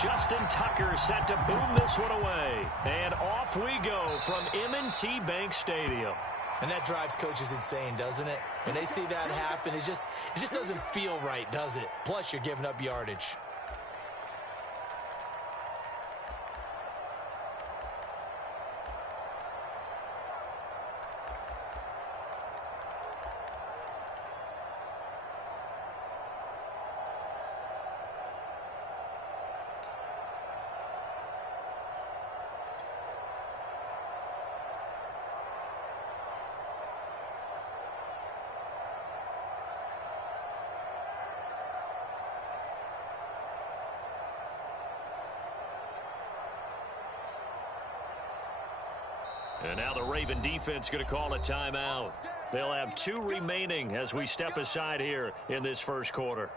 Justin Tucker set to boom this one away. And off we go from M&T Bank Stadium. And that drives coaches insane, doesn't it? When they see that happen, it just doesn't feel right, does it? Plus, you're giving up yardage. And now the Raven defense going to call a timeout. They'll have 2 remaining as we step aside here in this first quarter.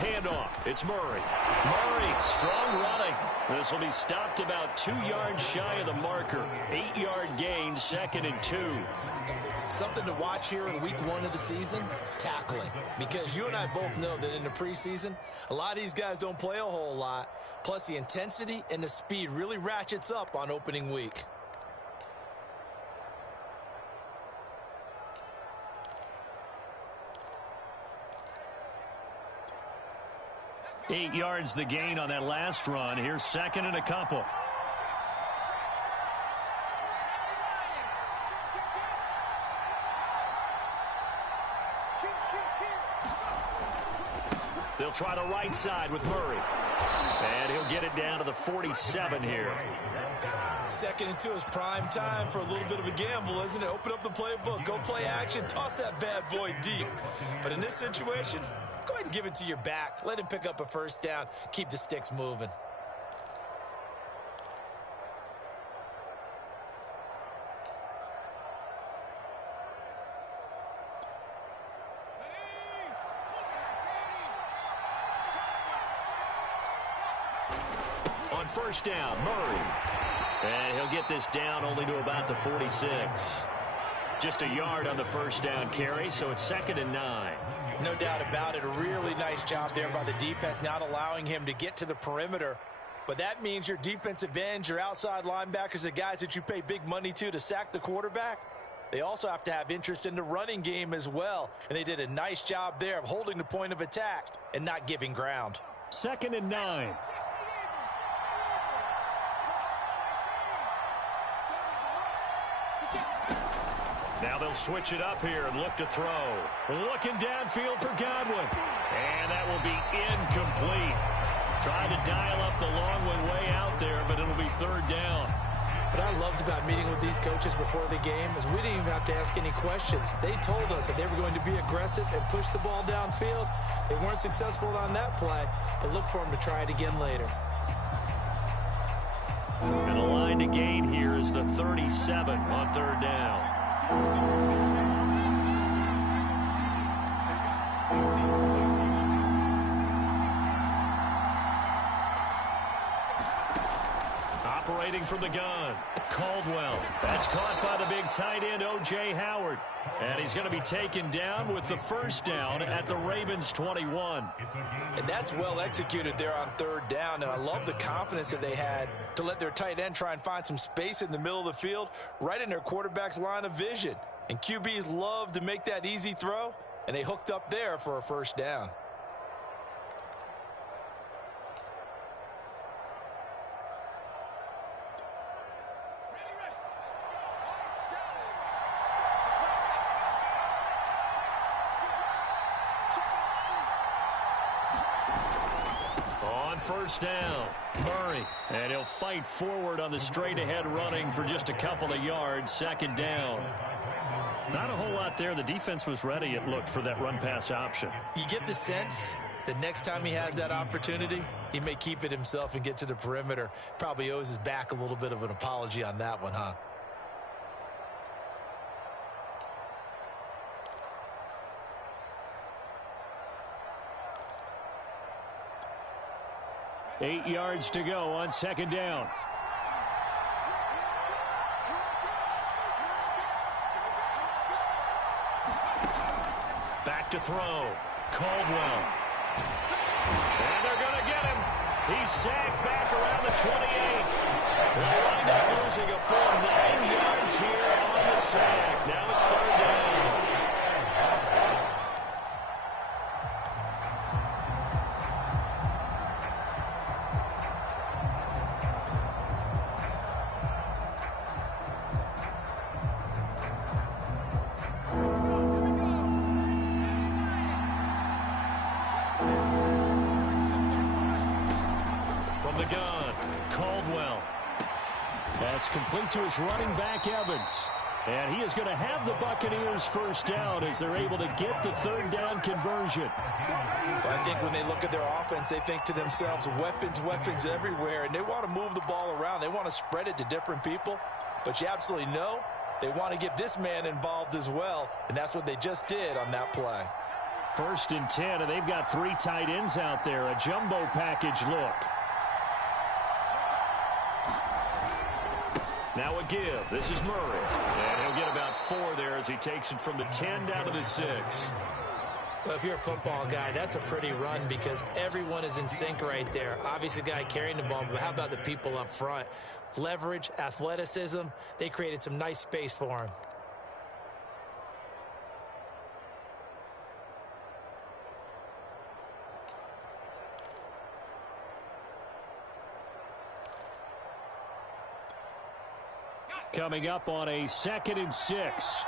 Handoff. It's Murray. Murray, strong running. This will be stopped about 2 yards shy of the marker. 8-yard gain, 2nd and 2. Something to watch here in week 1 of the season, tackling. Because you and I both know that in the preseason, a lot of these guys don't play a whole lot. Plus, the intensity and the speed really ratchets up on opening week. Eight yards the gain on that last run. Here's 2nd and a couple. They'll try the right side with Murray. And he'll get it down to the 47 here. 2nd and 2 is prime time for a little bit of a gamble, isn't it? Open up the playbook, go play action, toss that bad boy deep. But in this situation, go ahead and give it to your back. Let him pick up a first down. Keep the sticks moving. On first down, Murray. And he'll get this down only to about the 46. Just a yard on the first down carry, so it's 2nd and 9. No doubt about it. A really nice job there by the defense, not allowing him to get to the perimeter. But that means your defensive ends, your outside linebackers, the guys that you pay big money to sack the quarterback, they also have to have interest in the running game as well. And they did a nice job there of holding the point of attack and not giving ground. 2nd and 9. Now they'll switch it up here and look to throw. Looking downfield for Godwin. And that will be incomplete. Trying to dial up the long one way out there, but it'll be 3rd down. What I loved about meeting with these coaches before the game is we didn't even have to ask any questions. They told us that they were going to be aggressive and push the ball downfield. They weren't successful on that play, but look for them to try it again later. And the line to gain here is the 37 on 3rd down. Operating from the gun, Caldwell. That's caught by the big tight end, O.J. Howard. And he's going to be taken down with the first down at the Ravens 21. And that's well executed there on 3rd down. And I love the confidence that they had to let their tight end try and find some space in the middle of the field, right in their quarterback's line of vision. And QBs love to make that easy throw, and they hooked up there for a first down. First down, Murray, and he'll fight forward on the straight-ahead running for just a couple of yards. 2nd down. Not a whole lot there. The defense was ready, it looked, for that run-pass option. You get the sense that next time he has that opportunity, he may keep it himself and get to the perimeter. Probably owes his back a little bit of an apology on that one, huh? Eight yards to go on second down. Back to throw. Caldwell. And they're going to get him. He's sacked back around the 28. They'll wind up losing a full 9 yards here on the sack. Now it's third down. Complete to his running back, Evans. And he is going to have the Buccaneers first down as they're able to get the third down conversion. Well, I think when they look at their offense, they think to themselves, weapons, weapons everywhere, and they want to move the ball around. They want to spread it to different people. But you absolutely know they want to get this man involved as well, and that's what they just did on that play. 1st and 10, and they've got 3 tight ends out there. A jumbo package look. Now a give. This is Murray. And he'll get about 4 there as he takes it from the 10 down to the 6. Well, if you're a football guy, that's a pretty run because everyone is in sync right there. Obviously, the guy carrying the ball, but how about the people up front? Leverage, athleticism, they created some nice space for him. Coming up on a 2nd and 6.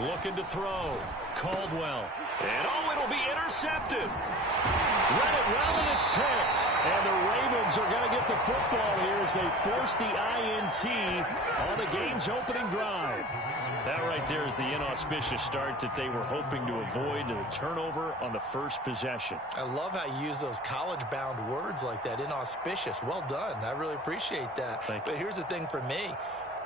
Looking to throw. Caldwell. And it'll be intercepted. Read it well, and it's picked. And the Ravens are going to get the football here as they force the INT on the game's opening drive. That right there is the inauspicious start that they were hoping to avoid, the turnover on the first possession. I love how you use those college-bound words like that, inauspicious. Well done. I really appreciate that. But here's the thing for me.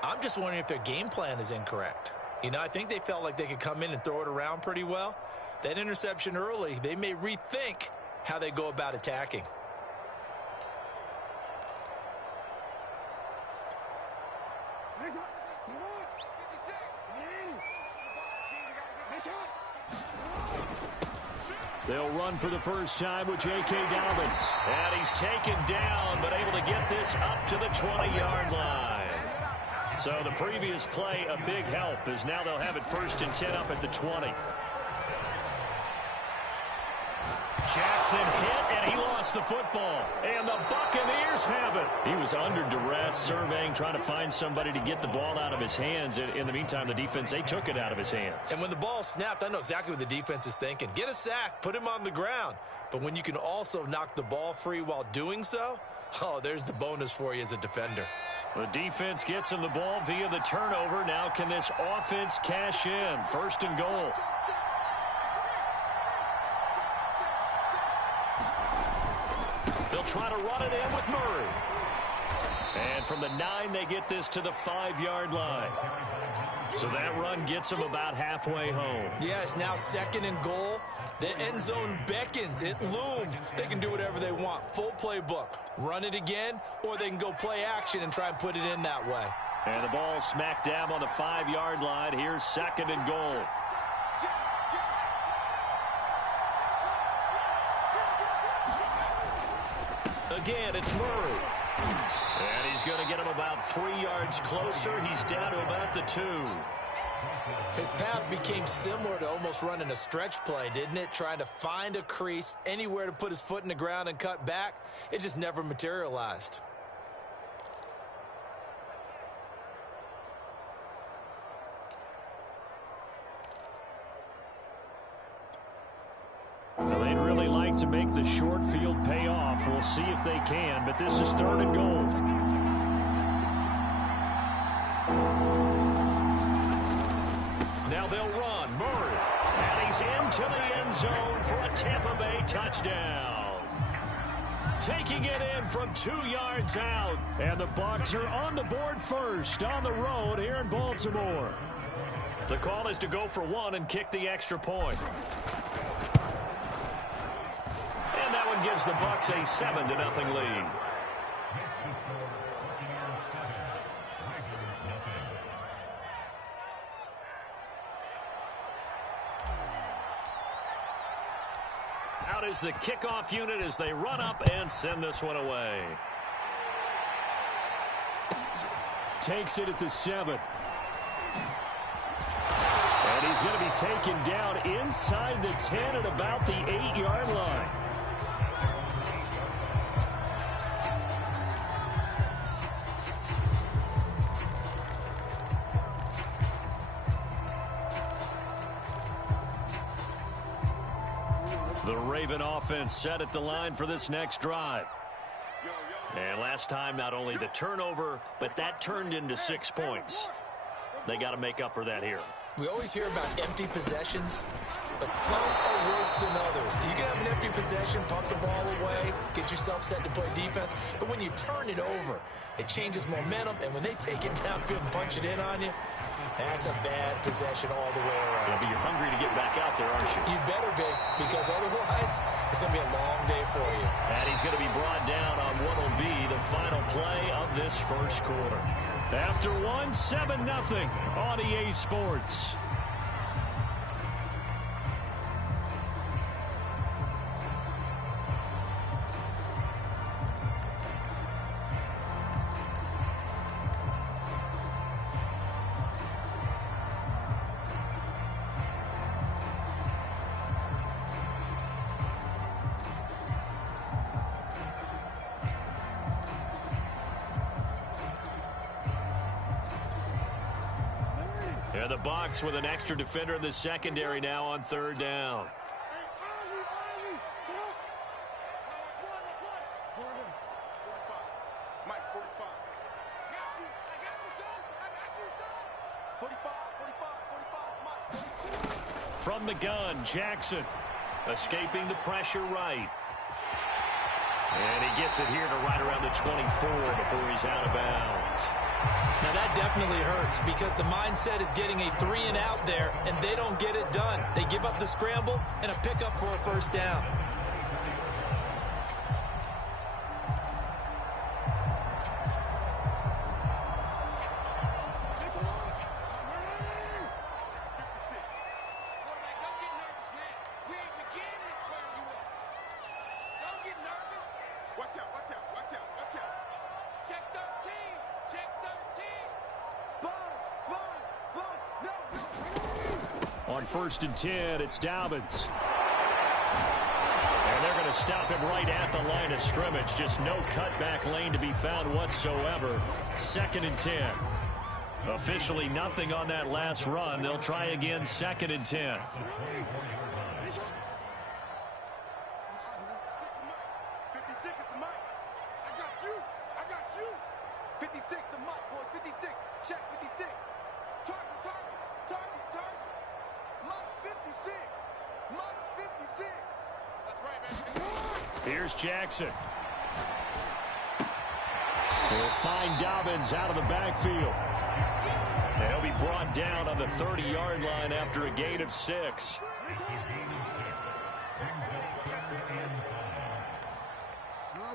I'm just wondering if their game plan is incorrect. You know, I think they felt like they could come in and throw it around pretty well. That interception early, they may rethink how they go about attacking. They'll run for the first time with J.K. Dobbins. And he's taken down, but able to get this up to the 20-yard line. So the previous play, a big help, as now they'll have it 1st and 10 up at the 20. Jackson hit, and he lost the football. And the Buccaneers have it. He was under duress, surveying, trying to find somebody to get the ball out of his hands. In the meantime, the defense, they took it out of his hands. And when the ball snapped, I know exactly what the defense is thinking. Get a sack, put him on the ground. But when you can also knock the ball free while doing so, oh, there's the bonus for you as a defender. The defense gets him the ball via the turnover. Now can this offense cash in? 1st and goal. They'll try to run it in with Murray. And from the 9, they get this to the 5-yard line. So that run gets them about halfway home. Yeah, it's now 2nd and goal. The end zone beckons. It looms. They can do whatever they want. Full playbook. Run it again, or they can go play action and try and put it in that way. And the ball smack dab on the 5-yard line. Here's 2nd and goal. Again, it's Murray. And he's going to get him about 3 yards closer. He's down to about the 2. His path became similar to almost running a stretch play, didn't it? Trying to find a crease, anywhere to put his foot in the ground and cut back. It just never materialized. Well, they'd really like to make the short field pay off. We'll see if they can, but this is 3rd and goal. Now they'll run. Murray. And he's into the end zone for a Tampa Bay touchdown. Taking it in from 2 yards out. And the Bucs are on the board first on the road here in Baltimore. The call is to go for 1 and kick the extra point. And that one gives the Bucs a 7-0 lead. Out is the kickoff unit as they run up and send this one away. Takes it at the 7. And he's going to be taken down inside the 10 at about the 8-yard line. The Raven offense set at the line for this next drive. And last time, not only the turnover, but that turned into 6 points. They got to make up for that here. We always hear about empty possessions, but some are worse than others. You can have an empty possession, pump the ball away, get yourself set to play defense, but when you turn it over, it changes momentum, and when they take it downfield and punch it in on you, that's a bad possession all the way around. Yeah, but you're hungry to get back out there, aren't you? You better be, because otherwise, it's going to be a long day for you. And he's going to be brought down on what will be the final play of this first quarter. After 1, 7-0 on EA Sports. And the Bucs with an extra defender in the secondary now on 3rd down. From the gun, Jackson escaping the pressure right. And he gets it here to right around the 24 before he's out of bounds. Now that definitely hurts because the mindset is getting a 3-and-out there, and they don't get it done. They give up the scramble and a pickup for a first down. On 1st and 10, it's Dobbins. And they're going to stop him right at the line of scrimmage. Just no cutback lane to be found whatsoever. 2nd and 10. Officially nothing on that last run. They'll try again 2nd and 10. Here's Jackson. He'll find Dobbins out of the backfield. And he'll be brought down on the 30-yard line after a gain of 6.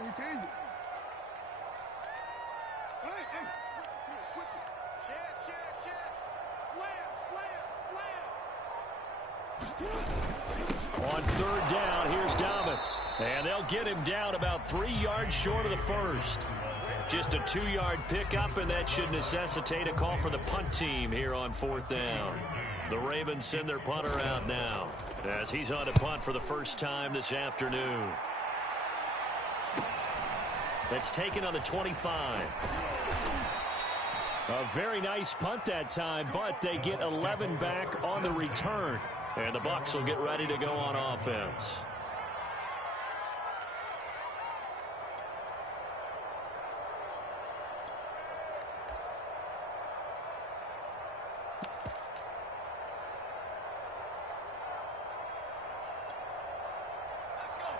We changed it. On 3rd down, here's Dobbins. And they'll get him down about 3 yards short of the first. Just a 2-yard pickup, and that should necessitate a call for the punt team here on 4th down. The Ravens send their punter out now as he's on to punt for the first time this afternoon. That's taken on the 25. A very nice punt that time, but they get 11 back on the return. And the Bucs will get ready to go on offense.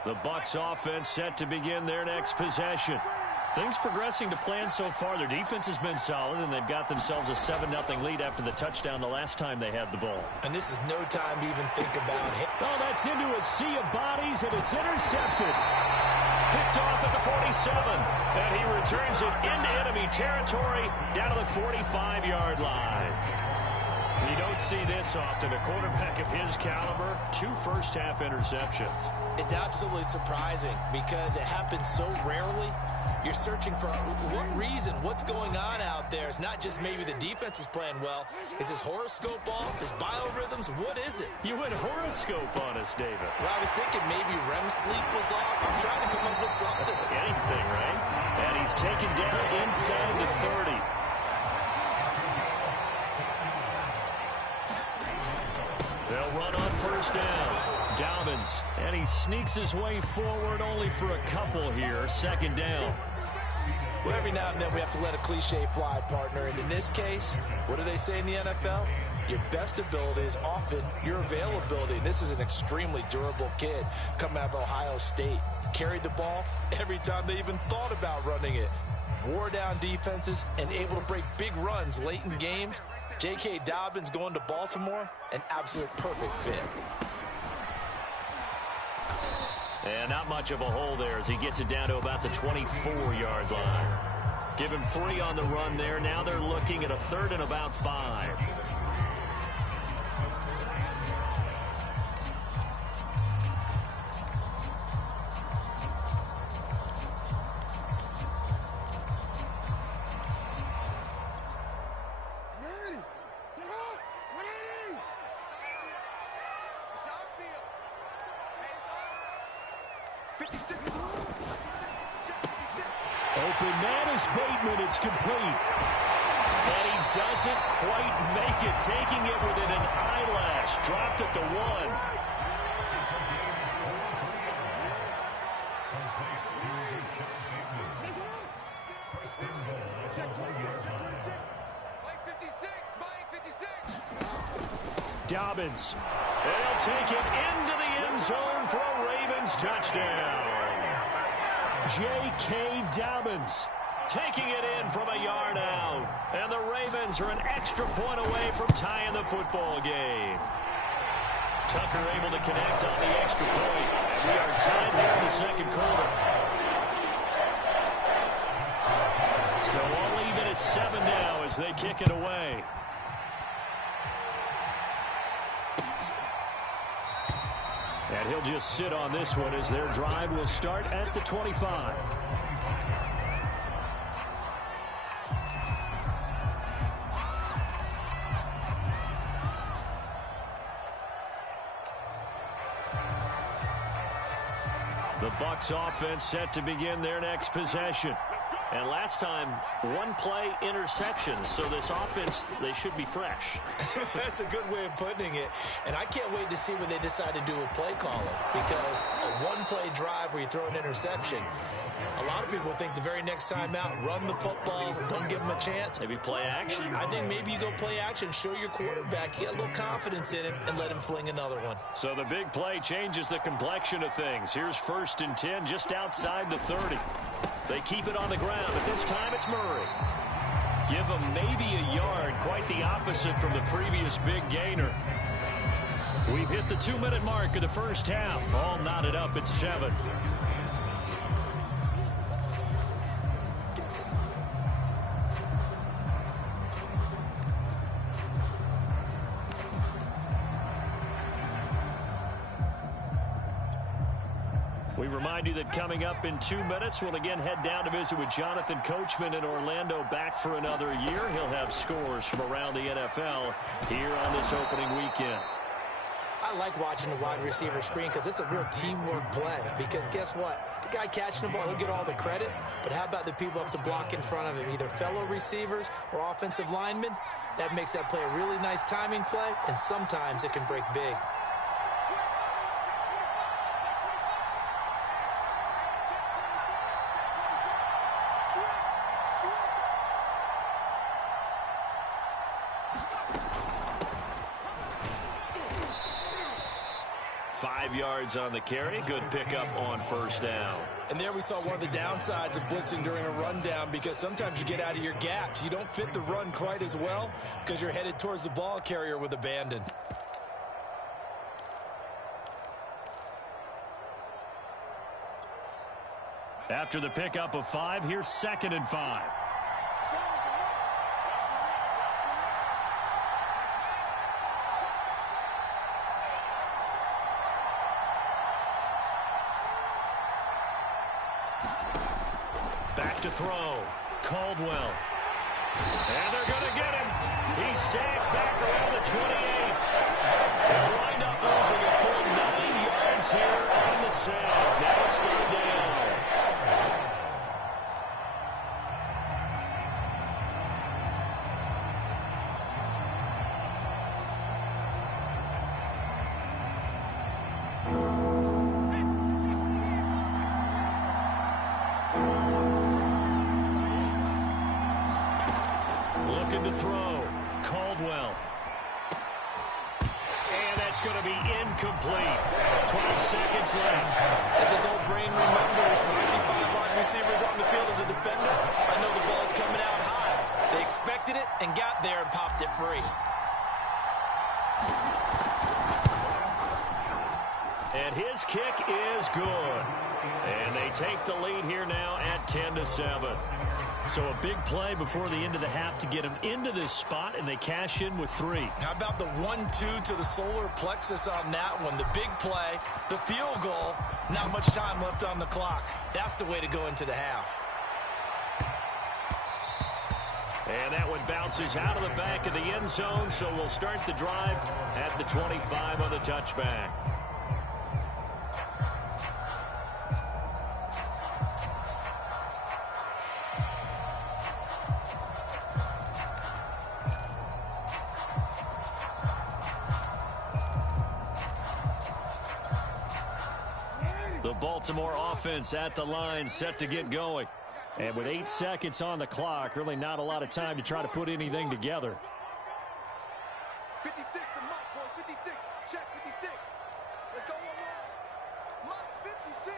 The Bucs offense set to begin their next possession. Things progressing to plan so far. Their defense has been solid, and they've got themselves a 7-0 lead after the touchdown the last time they had the ball. And this is no time to even think about it. Oh, that's into a sea of bodies, and it's intercepted. Picked off at the 47, and he returns it into enemy territory down to the 45-yard line. You don't see this often. A quarterback of his caliber, 2 first-half interceptions. It's absolutely surprising because it happens so rarely. You're searching for what reason, what's going on out there. It's not just maybe the defense is playing well. Is his horoscope off? His biorhythms? What is it? You went horoscope on us, David. Well, I was thinking maybe REM sleep was off. I'm trying to come up with something. Anything, right? And he's taken down inside the 30. They'll run on first down. Dobbins, and he sneaks his way forward only for a couple here. Second down. Well, every now and then we have to let a cliche fly, partner. And in this case, what do they say in the NFL? Your best ability is often your availability. And this is an extremely durable kid coming out of Ohio State. Carried the ball every time they even thought about running it. Wore down defenses and able to break big runs late in games. J.K. Dobbins going to Baltimore, an absolute perfect fit. And not much of a hole there as he gets it down to about the 24-yard line. Give him 3 on the run there. Now they're looking at a 3rd and about 5. Open man is Bateman. It's complete. And he doesn't quite make it. Taking it within an eyelash. Dropped at the 1. Dobbins. They'll take it into the end zone for a Ravens touchdown. J.K. Dobbins taking it in from a yard out. And the Ravens are an extra point away from tying the football game. Tucker able to connect on the extra point. And we are tied here in the second quarter. So all even at 7 now as they kick it away. And he'll just sit on this one as their drive will start at the 25. The Bucs offense set to begin their next possession. And last time, 1 play interceptions. So this offense, they should be fresh. That's a good way of putting it. And I can't wait to see what they decide to do with play calling. Because a 1-play drive where you throw an interception, a lot of people think the very next time out, run the football, don't give them a chance. Maybe play action. I think maybe you go play action, show your quarterback, get a little confidence in him, and let him fling another one. So the big play changes the complexion of things. Here's 1st and 10 just outside the 30. They keep it on the ground, but this time it's Murray. Give him maybe a yard, quite the opposite from the previous big gainer. We've hit the 2-minute mark of the first half. All knotted up at 7. We remind you that coming up in 2 minutes, we'll again head down to visit with Jonathan Coachman in Orlando, back for another year. He'll have scores from around the NFL here on this opening weekend. I like watching the wide receiver screen because it's a real teamwork play. Because guess what? The guy catching the ball, he'll get all the credit. But how about the people up to block in front of him, either fellow receivers or offensive linemen? That makes that play a really nice timing play, and sometimes it can break big. 5 yards on the carry. Good pickup on first down. And there we saw one of the downsides of blitzing during a rundown, because sometimes you get out of your gaps. You don't fit the run quite as well because you're headed towards the ball carrier with abandon. After the pickup of 5, here's 2nd and 5. Back to throw. Caldwell. And they're going to get him. He's sacked back around the 28. They'll wind up losing a full 9 yards here on the sack. Now it's 3rd down. Looking to throw. Caldwell. And that's going to be incomplete. 12 seconds left. As this old brain remembers, when I see 5 wide receivers on the field as a defender, I know the ball's coming out high. They expected it and got there and popped it free. And his kick is good. And they take the lead here now at 10-7. So a big play before the end of the half to get him into this spot, and they cash in with 3. How about the 1-2 to the solar plexus on that one? The big play, the field goal, not much time left on the clock. That's the way to go into the half. And that one bounces out of the back of the end zone, so we'll start the drive at the 25 on the touchback. The Baltimore offense at the line, set to get going. And with 8 seconds on the clock, really not a lot of time to try to put anything together. 56, the mark, boys, 56. Check 56. Let's go one more. Mark 56.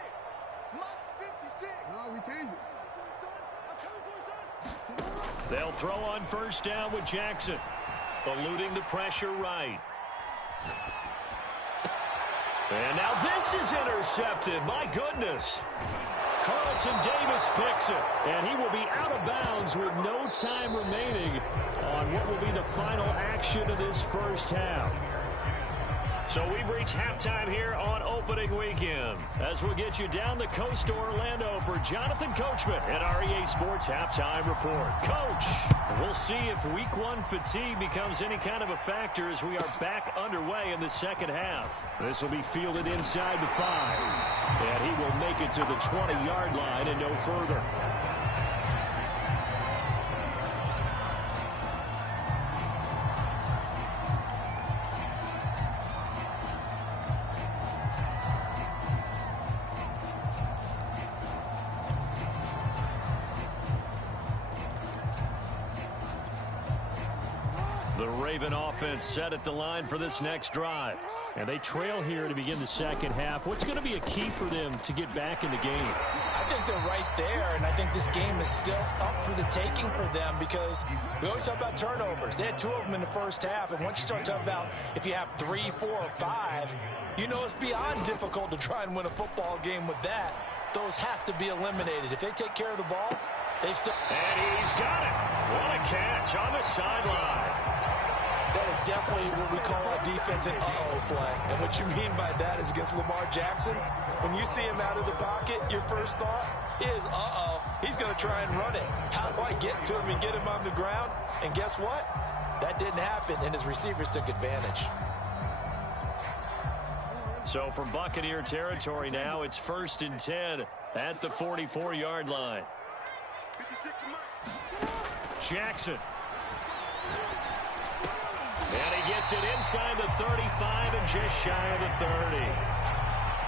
Mark 56. No, we changed it. I'm coming for you, son. They'll throw on first down with Jackson. Eluding the pressure right. And now this is intercepted. My goodness. Carlton Davis picks it. And he will be out of bounds with no time remaining on what will be the final action of this first half. So we've reached halftime here on opening weekend, as we'll get you down the coast to Orlando for Jonathan Coachman at our EA Sports Halftime Report. Coach, we'll see if Week 1 fatigue becomes any kind of a factor as we are back underway in the second half. This will be fielded inside the 5, and he will make it to the 20-yard line and no further. The Raven offense set at the line for this next drive. And they trail here to begin the second half. What's going to be a key for them to get back in the game? I think they're right there, and I think this game is still up for the taking for them, because we always talk about turnovers. They had 2 of them in the first half, and once you start talking about if you have 3, 4, or 5, you know it's beyond difficult to try and win a football game with that. Those have to be eliminated. If they take care of the ball, they still... And he's got it. What a catch on the sideline. That is definitely what we call a defense an uh-oh play. And what you mean by that is against Lamar Jackson, when you see him out of the pocket, your first thought is, uh-oh, he's going to try and run it. How do I get to him and get him on the ground? And guess what? That didn't happen, and his receivers took advantage. So from Buccaneer territory now, it's 1st and 10 at the 44-yard line. 56, Mark. Jackson. And he gets it inside the 35 and just shy of the 30.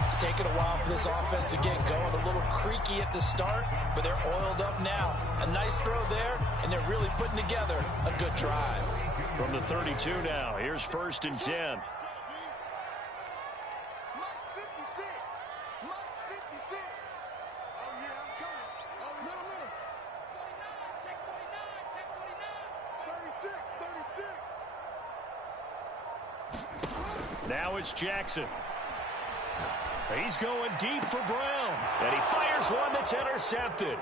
It's taken a while for this offense to get going. A little creaky at the start, but they're oiled up now. A nice throw there, and they're really putting together a good drive. From the 32 now, here's 1st and 10. Mark Now it's Jackson. He's going deep for Brown. And he fires one that's intercepted.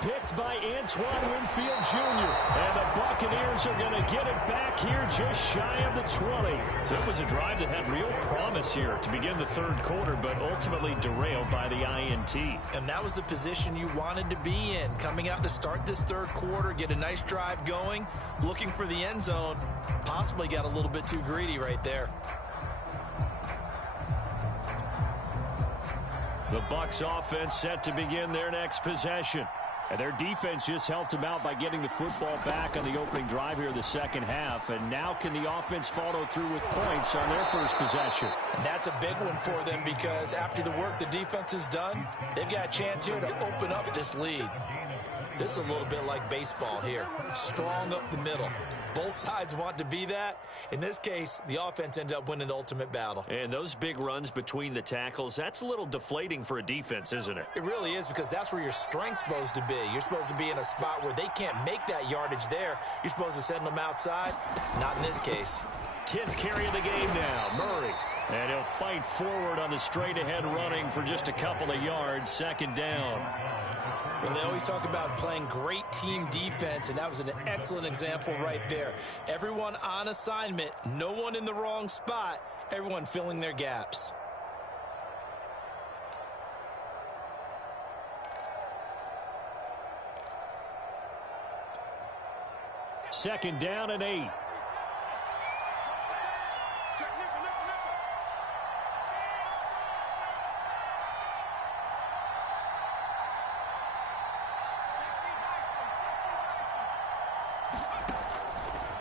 Picked by Antoine Winfield Jr. And the Buccaneers are going to get it back here just shy of the 20. So it was a drive that had real promise here to begin the third quarter, but ultimately derailed by the INT. And that was the position you wanted to be in. Coming out to start this third quarter, get a nice drive going, looking for the end zone. Possibly got a little bit too greedy right there. The Bucs offense set to begin their next possession. And their defense just helped them out by getting the football back on the opening drive here in the second half. And now can the offense follow through with points on their first possession? And that's a big one for them because after the work the defense has done, they've got a chance here to open up this lead. This is a little bit like baseball here. Strong up the middle. Both sides want to be that. In this case, the offense ended up winning the ultimate battle. And those big runs between the tackles, that's a little deflating for a defense, isn't it? It really is, because that's where your strength's supposed to be. You're supposed to be in a spot where they can't make that yardage there. You're supposed to send them outside. Not in this case. 10th carry of the game now, Murray. And he'll fight forward on the straight-ahead running for just a couple of yards, second down. Well, they always talk about playing great team defense, and that was an excellent example right there. Everyone on assignment, no one in the wrong spot, everyone filling their gaps. Second down and 8.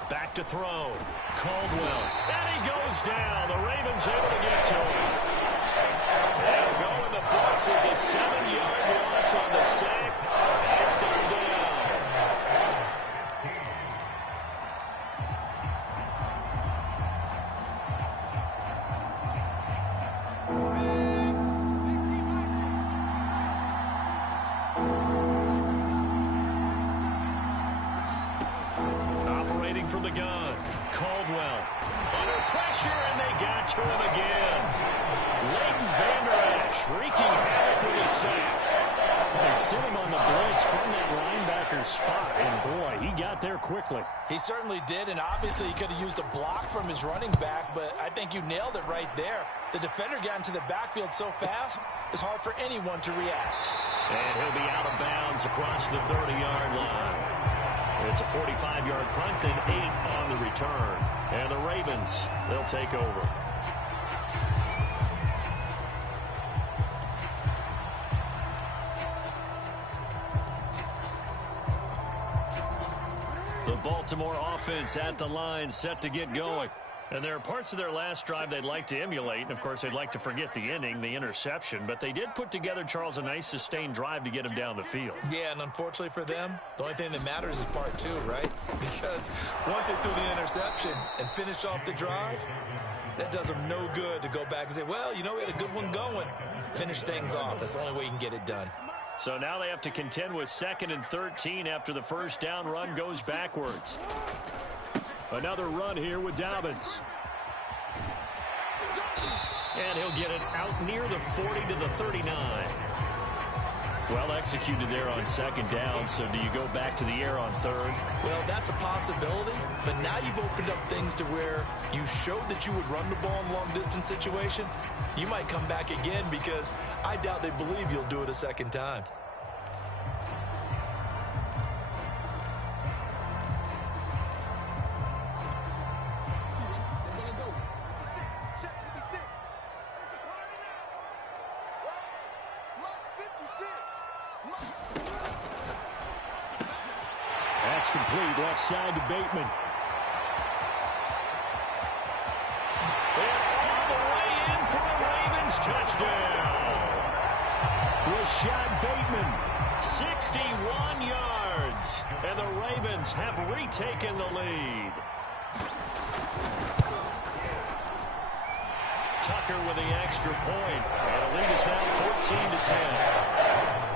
Back to throw. Caldwell. And he goes down. The Ravens able to get to him. They'll go in the box as a 7-yard loss on the sack. That's third down. From the gun, Caldwell under pressure, and they got to him again. Leighton Vander Esch wreaking havoc with his sack. They sent him on the blitz from that linebacker spot, and boy, he got there quickly. He certainly did, and obviously he could have used a block from his running back, but I think you nailed it right there. The defender got into the backfield so fast, it's hard for anyone to react. And he'll be out of bounds across the 30-yard line. It's a 45-yard punt and 8 on the return. And the Ravens, they'll take over. The Baltimore offense at the line, set to get going. And there are parts of their last drive they'd like to emulate. And, of course, they'd like to forget the inning, the interception. But they did put together, Charles, a nice sustained drive to get him down the field. Yeah, and unfortunately for them, the only thing that matters is part 2, right? Because once they threw the interception and finished off the drive, that does them no good to go back and say, well, you know, we had a good one going. Finish things off. That's the only way you can get it done. So now they have to contend with 2nd and 13 after the first down run goes backwards. Another run here with Dobbins. And he'll get it out near the 40 to the 39. Well executed there on second down, so do you go back to the air on third? Well, that's a possibility, but now you've opened up things to where you showed that you would run the ball in a long-distance situation. You might come back again because I doubt they believe you'll do it a second time. That's complete, left side to Bateman. And all the way in for a Ravens touchdown. Rashad Bateman, 61 yards. And the Ravens have retaken the lead. Tucker with the extra point. And the lead is now 14-10.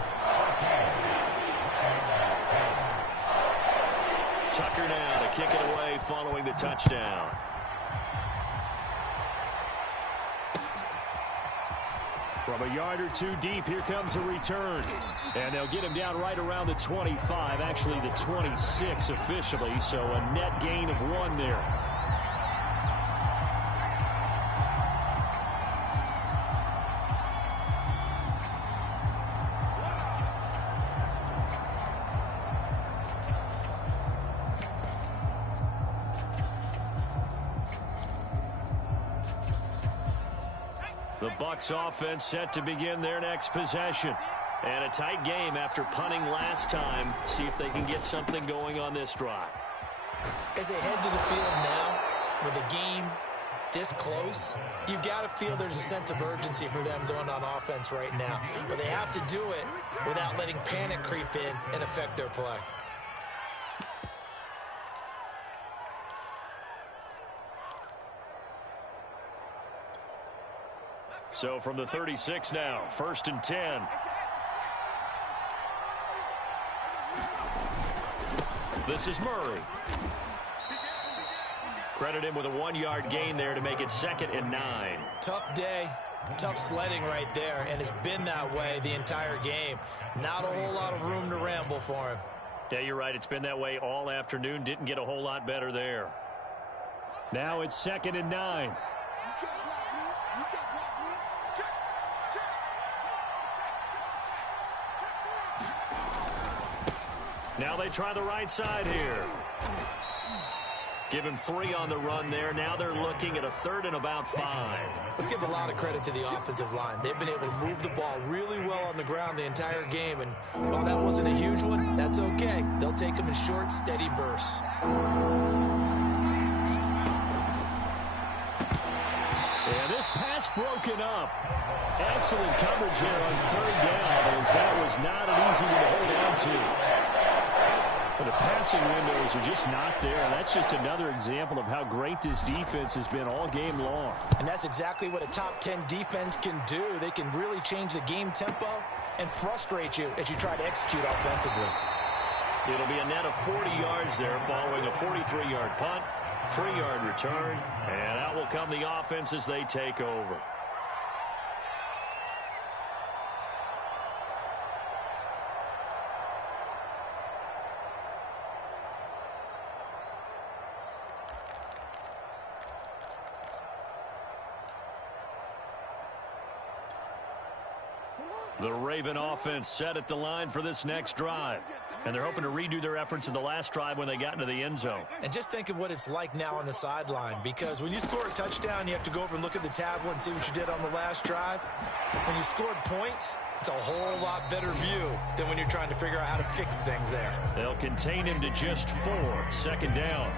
Tucker now to kick it away following the touchdown. From a yard or two deep, here comes a return. And they'll get him down right around the 25, actually the 26 officially, so a net gain of 1 there. The Bucs offense set to begin their next possession. And a tight game after punting last time. See if they can get something going on this drive. As they head to the field now, with the game this close, you've got to feel there's a sense of urgency for them going on offense right now. But they have to do it without letting panic creep in and affect their play. So from the 36 now, 1st and 10. This is Murray. Credit him with a 1-yard gain there to make it 2nd and 9. Tough day, tough sledding right there, and it's been that way the entire game. Not a whole lot of room to ramble for him. Yeah, you're right. It's been that way all afternoon. Didn't get a whole lot better there. Now it's 2nd and 9. Now they try the right side here. Give him 3 on the run there. Now they're looking at a 3rd and about 5. Let's give a lot of credit to the offensive line. They've been able to move the ball really well on the ground the entire game. And while that wasn't a huge one, that's okay. They'll take them in short, steady bursts. And this pass broken up. Excellent coverage there on 3rd down, as that was not an easy one to hold on to. But the passing windows are just not there. That's just another example of how great this defense has been all game long. And that's exactly what a top 10 defense can do. They can really change the game tempo and frustrate you as you try to execute offensively. It'll be a net of 40 yards there following a 43-yard punt, 3-yard return, and out will come the offense as they take over. The Raven offense set at the line for this next drive. And they're hoping to redo their efforts in the last drive when they got into the end zone. And just think of what it's like now on the sideline, because when you score a touchdown, you have to go over and look at the tablet and see what you did on the last drive. When you scored points, it's a whole lot better view than when you're trying to figure out how to fix things there. They'll contain him to just 4, 2nd down.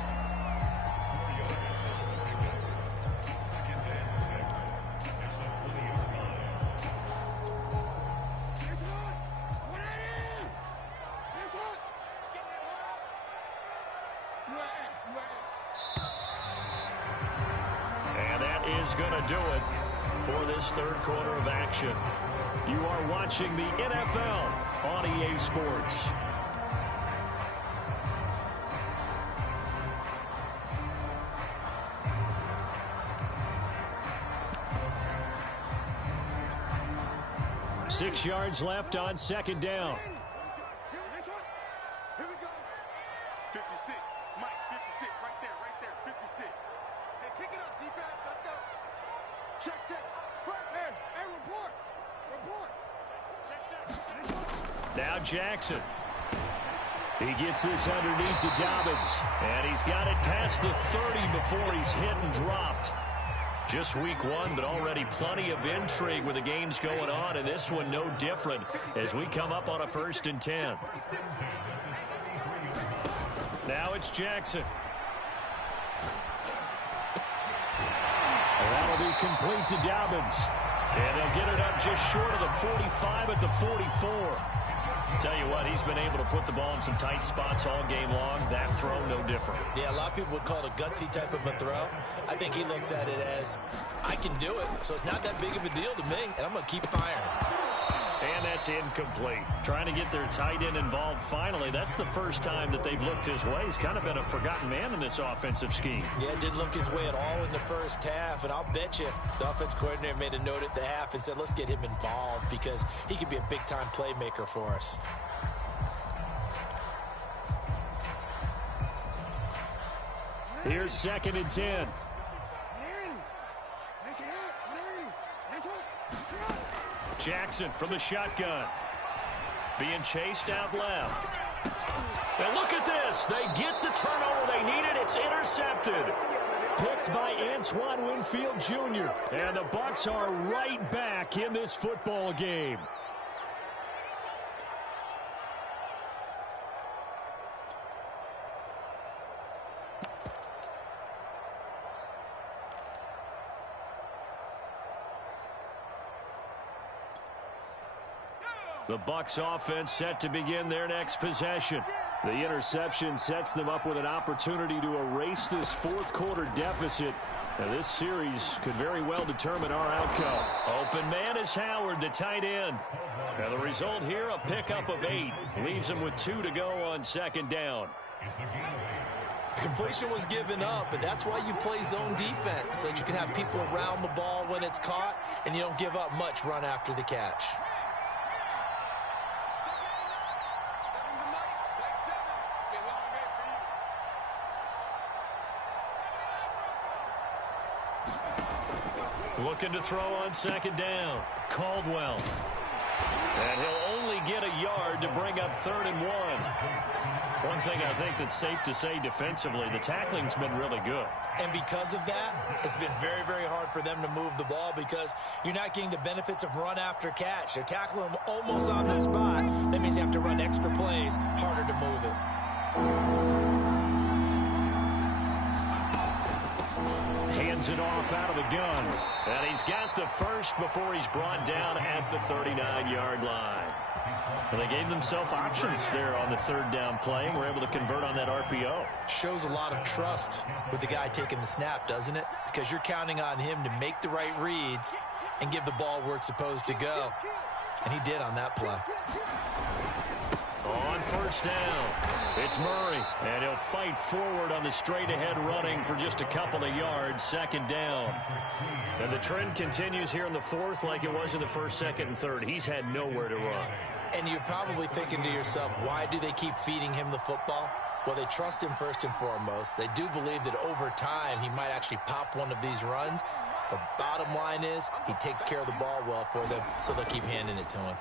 Going to do it for this 3rd quarter of action. You are watching the NFL on EA Sports. Six yards left on 2nd down. Here we go. 56. Mike, 56. Right there. 56. Hey, pick it up, defense. Let's go. Check. Hey, report. Check. Now Jackson. He gets this underneath to Dobbins. And he's got it past the 30 before he's hit and dropped. Just week 1, but already plenty of intrigue with the games going on. And this one no different as we come up on a 1st and 10. Now it's Jackson. That'll be complete to Dobbins. And they'll get it up just short of the 45 at the 44. Tell you what, he's been able to put the ball in some tight spots all game long. That throw, no different. Yeah, a lot of people would call it a gutsy type of a throw. I think he looks at it as, I can do it, so it's not that big of a deal to me, and I'm going to keep firing. And that that's incomplete. Trying to get their tight end involved finally. That's the first time that they've looked his way. He's kind of been a forgotten man in this offensive scheme. Yeah, didn't look his way at all in the first half, and I'll bet you the offense coordinator made a note at the half and said, let's get him involved because he could be a big-time playmaker for us. Here's 2nd and 10. Jackson from the shotgun. Being chased out left. And look at this. They get the turnover they needed. It's intercepted. Picked by Antoine Winfield Jr. And the Bucs are right back in this football game. The Bucs offense set to begin their next possession. The interception sets them up with an opportunity to erase this fourth quarter deficit. And this series could very well determine our outcome. Open man is Howard, the tight end. And the result here, a pickup of 8. Leaves him with 2 to go on 2nd down. Completion was given up, but that's why you play zone defense, so that you can have people around the ball when it's caught, and you don't give up much run after the catch. Looking to throw on 2nd down. Caldwell. And he'll only get a yard to bring up 3rd and 1. One thing I think that's safe to say defensively, the tackling's been really good. And because of that, it's been very, very hard for them to move the ball because you're not getting the benefits of run after catch. They're tackling them almost on the spot. That means you have to run extra plays, harder to move it. Hands it off out of the gun. And he's got the first before he's brought down at the 39-yard line. And they gave themselves options there on the 3rd down play and were able to convert on that RPO. Shows a lot of trust with the guy taking the snap, doesn't it? Because you're counting on him to make the right reads and give the ball where it's supposed to go. And he did on that play. On 1st down, it's Murray, and he'll fight forward on the straight-ahead running for just a couple of yards, 2nd down. And the trend continues here in the 4th like it was in the 1st, 2nd, and 3rd. He's had nowhere to run. And you're probably thinking to yourself, why do they keep feeding him the football? Well, they trust him first and foremost. They do believe that over time he might actually pop one of these runs. The bottom line is he takes care of the ball well for them, so they'll keep handing it to him.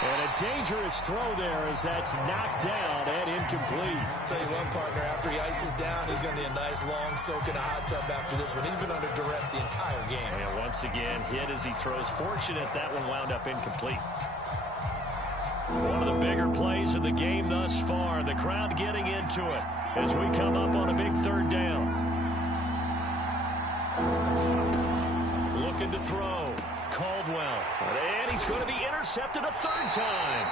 And a dangerous throw there as that's knocked down and incomplete. Tell you what, partner, after he ices down, he's going to need a nice long soak in a hot tub after this one. He's been under duress the entire game. And once again, hit as he throws. Fortunate that one wound up incomplete. One of the bigger plays of the game thus far. The crowd getting into it as we come up on a big 3rd down. Looking to throw. Caldwell. And he's going to be intercepted a 3rd time.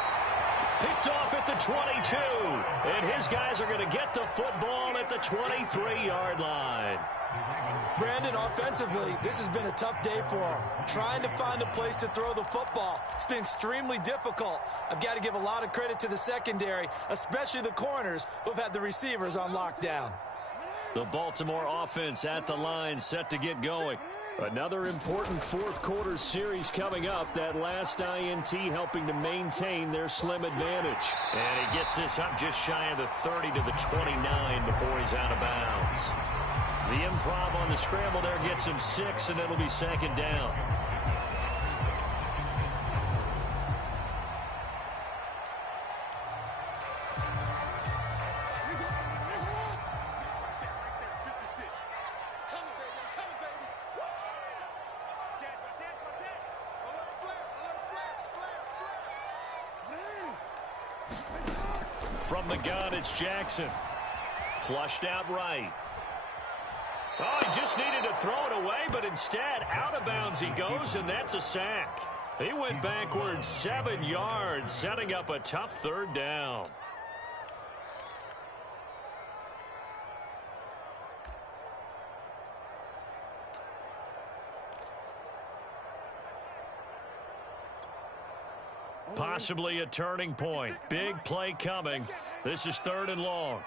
Picked off at the 22. And his guys are going to get the football at the 23-yard line. Brandon, offensively, this has been a tough day for him. Trying to find a place to throw the football. It's been extremely difficult. I've got to give a lot of credit to the secondary, especially the corners who have had the receivers on lockdown. The Baltimore offense at the line set to get going. Another important 4th quarter series coming up. That last INT helping to maintain their slim advantage. And he gets this up just shy of the 30 to the 29 before he's out of bounds. The improv on the scramble there gets him 6, and it'll be 2nd down. From the gun, it's Jackson. Flushed out right. Oh, he just needed to throw it away, but instead, out of bounds he goes, and that's a sack. He went backwards 7 yards, setting up a tough 3rd down. Possibly a turning point. Big play coming. This is 3rd and long.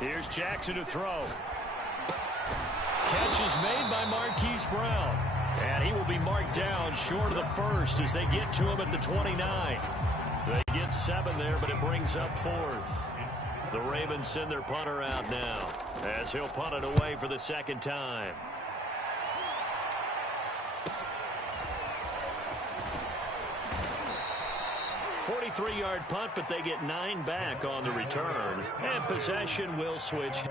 Here's Jackson to throw. Catch is made by Marquise Brown. And he will be marked down short of the first as they get to him at the 29. They get 7 there, but it brings up 4th. The Ravens send their punter out now as he'll punt it away for the 2nd time. "43-yard punt, but they get 9 back on the return. And possession will switch.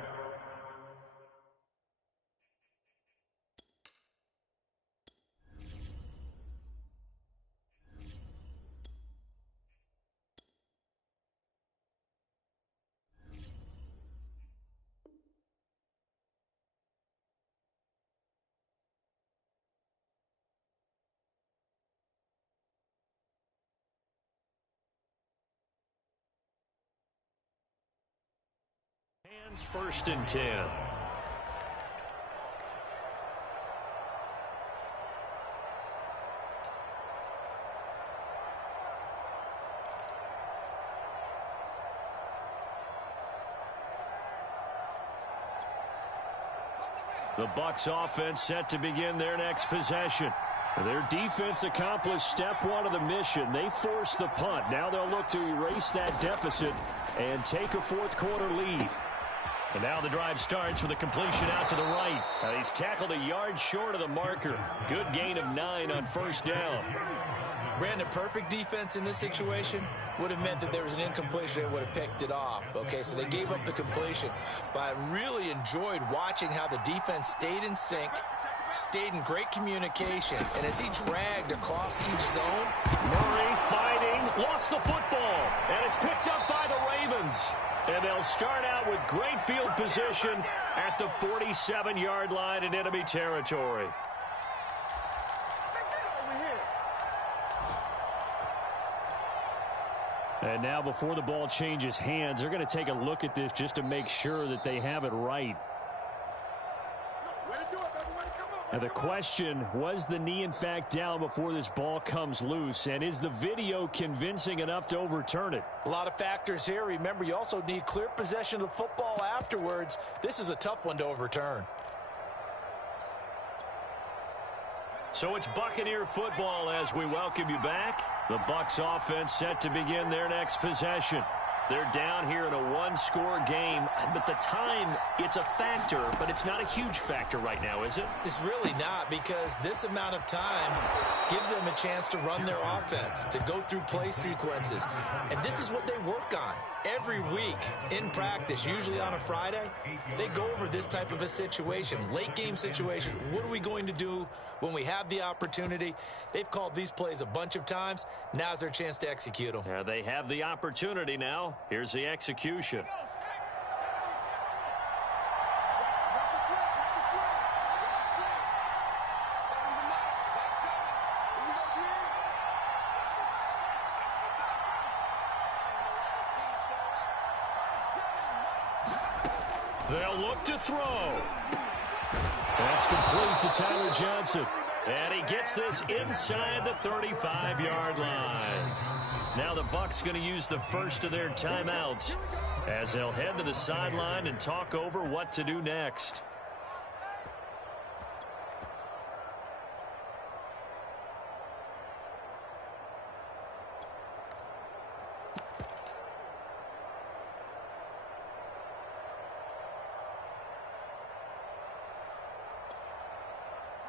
Hands 1st and 10. The Bucs offense set to begin their next possession. Their defense accomplished step 1 of the mission. They forced the punt. Now they'll look to erase that deficit and take a 4th quarter lead. And now the drive starts with a completion out to the right. He's tackled a yard short of the marker. Good gain of 9 on 1st down. Brandon, perfect defense in this situation would have meant that there was an incompletion. They would have picked it off. Okay, so they gave up the completion. But I really enjoyed watching how the defense stayed in sync, stayed in great communication. And as he dragged across each zone, Murray fighting, lost the football. And it's picked up by the Ravens. And they'll start out with great field position at the 47-yard line in enemy territory. And now before the ball changes hands, they're going to take a look at this just to make sure that they have it right. And the question, was the knee in fact down before this ball comes loose? And is the video convincing enough to overturn it? a lot of factors here. Remember, you also need clear possession of the football afterwards. This is a tough one to overturn. So it's Buccaneer football as we welcome you back. The Bucs offense set to begin their next possession. They're down here in a one-score game, but the time, it's a factor, but it's not a huge factor right now, is it? It's really not, because this amount of time gives them a chance to run their offense, to go through play sequences. And this is what they work on every week in practice, usually on a Friday. They go over this type of a situation, late-game situation. What are we going to do when we have the opportunity? They've called these plays a bunch of times. Now's their chance to execute them. Yeah, they have the opportunity now. Here's the execution. They'll look to throw. That's complete to Tyler Johnson. And he gets this inside the 35-yard line. Now the Bucs going to use the first of their timeouts as they'll head to the sideline and talk over what to do next.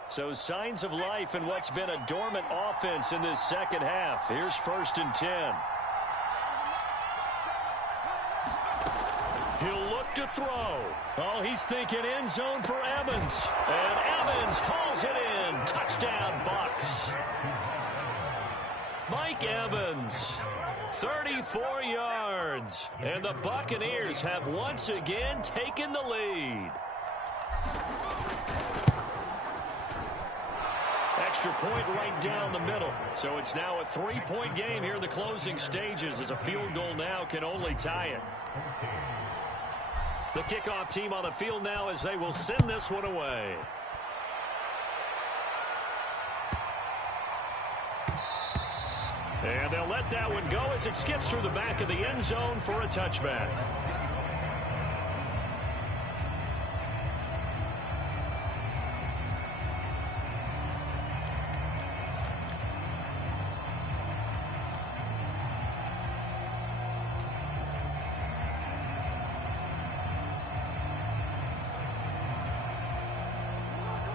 So signs of life in what's been a dormant offense in this second half. Here's 1st and 10. He'll look to throw. Oh, he's thinking end zone for Evans. And Evans hauls it in. Touchdown, Bucs. Mike Evans, 34 yards. And the Buccaneers have once again taken the lead. Extra point right down the middle. So it's now a 3-point game here in the closing stages, as a field goal now can only tie it. The kickoff team on the field now as they will send this one away. And they'll let that one go as it skips through the back of the end zone for a touchback.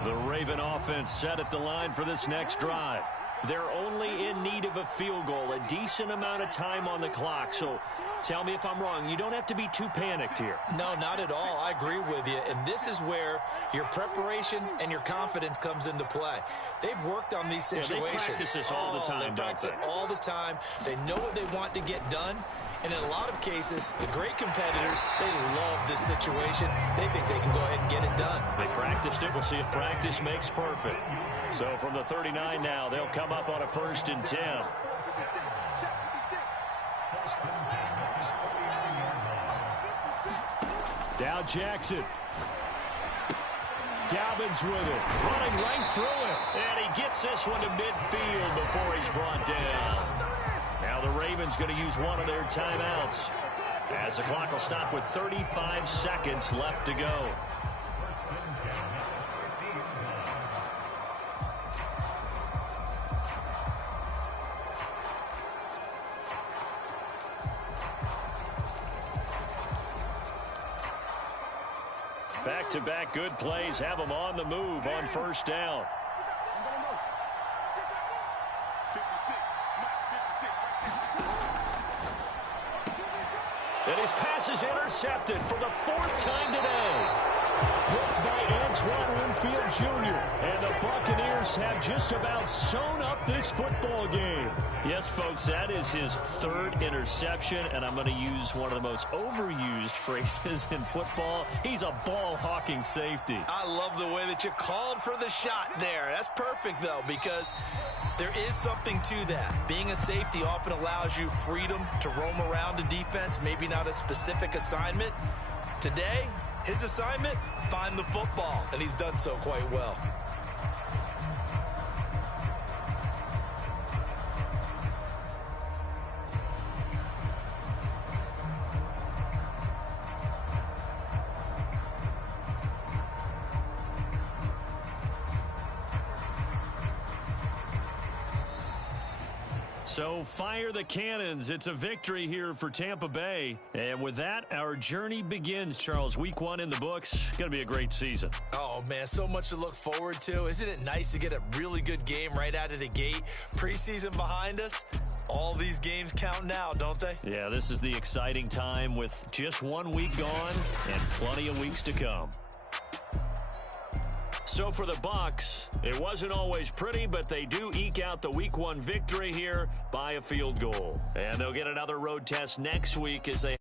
The Raven offense set at the line for this next drive. They're only in need of a field goal, a decent amount of time on the clock. So tell me if I'm wrong. You don't have to be too panicked here. No, not at all. I agree with you. And this is where your preparation and your confidence comes into play. They've worked on these situations. Yeah, they practice this all the time, They practice it all the time. They know what they want to get done. And in a lot of cases, the great competitors, they love this situation. They think they can go ahead and get it done. They practiced it. We'll see if practice makes perfect. So from the 39 now, they'll come up on a 1st and 10. Now Jackson. Dobbins with it. Running right through it. And he gets this one to midfield before he's brought down. Now the Ravens going to use one of their timeouts as the clock will stop with 35 seconds left to go. Back-to-back good plays have them on the move on 1st down. And his pass is intercepted for the 4th time today. Blitzed by Antoine Winfield Jr. And the Buccaneers have just about sewn up this football game. Yes, folks, that is his 3rd interception, and I'm going to use one of the most overused phrases in football. He's a ball-hawking safety. I love the way that you called for the shot there. That's perfect, though, because there is something to that. Being a safety often allows you freedom to roam around a defense, maybe not a specific assignment. Today, his assignment, find the football, and he's done so quite well. So fire the cannons. It's a victory here for Tampa Bay. And with that, our journey begins, Charles. Week 1 in the books. Going to be a great season. Oh, man, so much to look forward to. Isn't it nice to get a really good game right out of the gate? Preseason behind us. All these games count now, don't they? Yeah, this is the exciting time with just 1 week gone and plenty of weeks to come. So for the Bucs, it wasn't always pretty, but they do eke out the Week 1 victory here by a field goal. And they'll get another road test next week as they